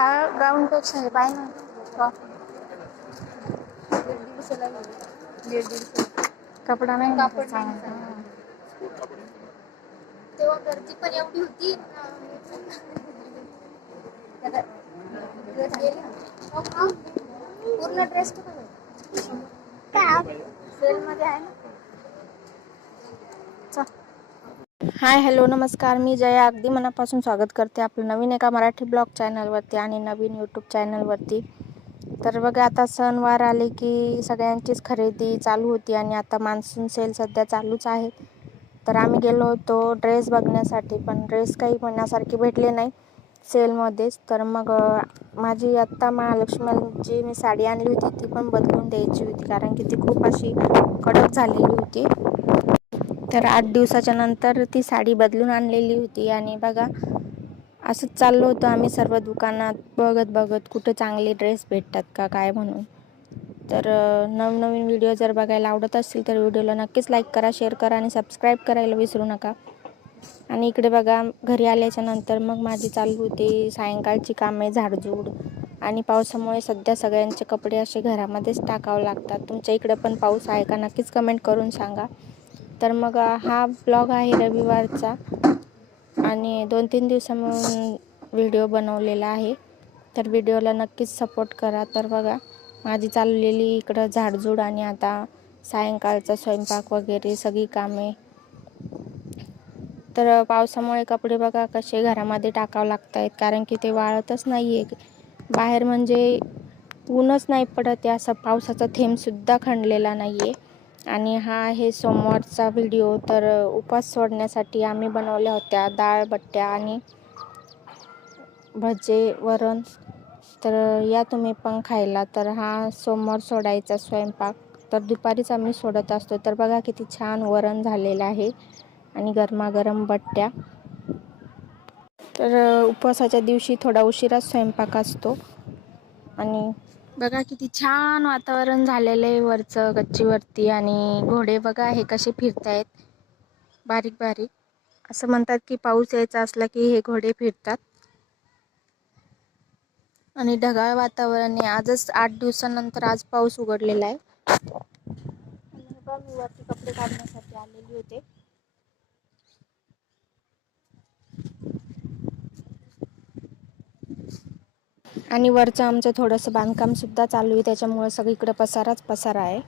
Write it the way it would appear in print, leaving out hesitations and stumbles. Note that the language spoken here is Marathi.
गाऊन पेक्षा हे पाय ना टॉप. 150 ला घेऊ. 150 कपडा नाही कापड चांगला. तेव्हा गर्दी पण एवढी होती पूर्ण ड्रेस सेल मध्ये आहे ना. हाय हॅलो नमस्कार, मी जया अगदी मनापासून स्वागत करते आपलं नवीन एका मराठी ब्लॉग चॅनलवरती आणि नवीन यूट्यूब चॅनलवरती. तर बघा, आता सणवार आले की सगळ्यांचीच खरेदी चालू होती आणि आता मान्सून सेल सध्या चालूच आहे. तर आम्ही गेलो होतो ड्रेस बघण्यासाठी, पण ड्रेस काही म्हणण्यासारखे भेटले नाही सेलमध्येच. तर मग माझी आत्ता महालक्ष्मीची मी साडी आणली होती ती पण बदलून द्यायची होती, कारण की ती खूप अशी कडक झालेली होती. तर 8 दिवसाच्या नंतर ती साडी बदलून आणलेली होती. आणि बघा, असंच चाललो होतो आम्ही सर्व दुकानात बघत कुठे चांगले ड्रेस भेटतात का काय म्हणून. तर नवनवीन व्हिडिओ जर बघायला आवडत असतील तर व्हिडिओला नक्कीच लाईक करा, शेअर करा आणि सबस्क्राईब करायला विसरू नका. आणि इकडे बघा, घरी आल्याच्या नंतर मग माझी चालू होती सायंकाळची कामे, झाडझूड. आणि पावसामुळे सध्या सगळ्यांचे कपडे असे घरामध्येच टाकावे लागतात. तुमच्या इकडे पण पाऊस आहे का नक्कीच कमेंट करून सांगा. तर मग हा ब्लॉग आहे रविवारचा आणि 2-3 दिवसांपासून व्हिडिओ बनवलेला आहे. तर व्हिडिओला नक्कीच सपोर्ट करा. तर बघा, माझी चाललेली इकडं झाडझूड आणि आता सायंकाळचा स्वयंपाक वगैरे सगळी कामे. तर पावसामुळे कपडे बघा कसे घरामध्ये टाकावे लागत आहेत, कारण की ते वाळतच नाही आहे बाहेर. म्हणजे ऊनच नाही पडत आहे, असं पावसाचा थेंबसुद्धा खणलेला नाही आहे. आणि हा आहे सोमवारचा व्हिडिओ. तर उपवास सोडण्यासाठी आम्ही बनवल्या होत्या डाळ, बट्ट्या आणि भजे, वरण. तर या तुम्ही पण खायला. तर हा सोमवार सोडायचा स्वयंपाक तर दुपारीच आम्ही सोडत असतो. तर बघा किती छान वरण झालेलं आहे आणि गरमागरम बट्ट्या. तर उपवासाच्या दिवशी थोडा उशिराच स्वयंपाक असतो. आणि बघा किती छान वातावरण झालेलं आहे वरचं गच्चीवरती. आणि घोडे बघा हे कसे फिरतायत बारीक बारीक. असं म्हणतात की पाऊस यायचा असला की हे घोडे फिरतात. आणि ढगाळ वातावरण आहे. आजच 8 दिवसानंतर आज पाऊस उघडलेला आहे. मी वरती कपडे काढण्यासाठी आलेली होते. आणि वरचं आमचं थोडंसं बांधकाम सुद्धा चालू आहे, त्याच्यामुळे सगळीकडे पसाराच पसारा आहे.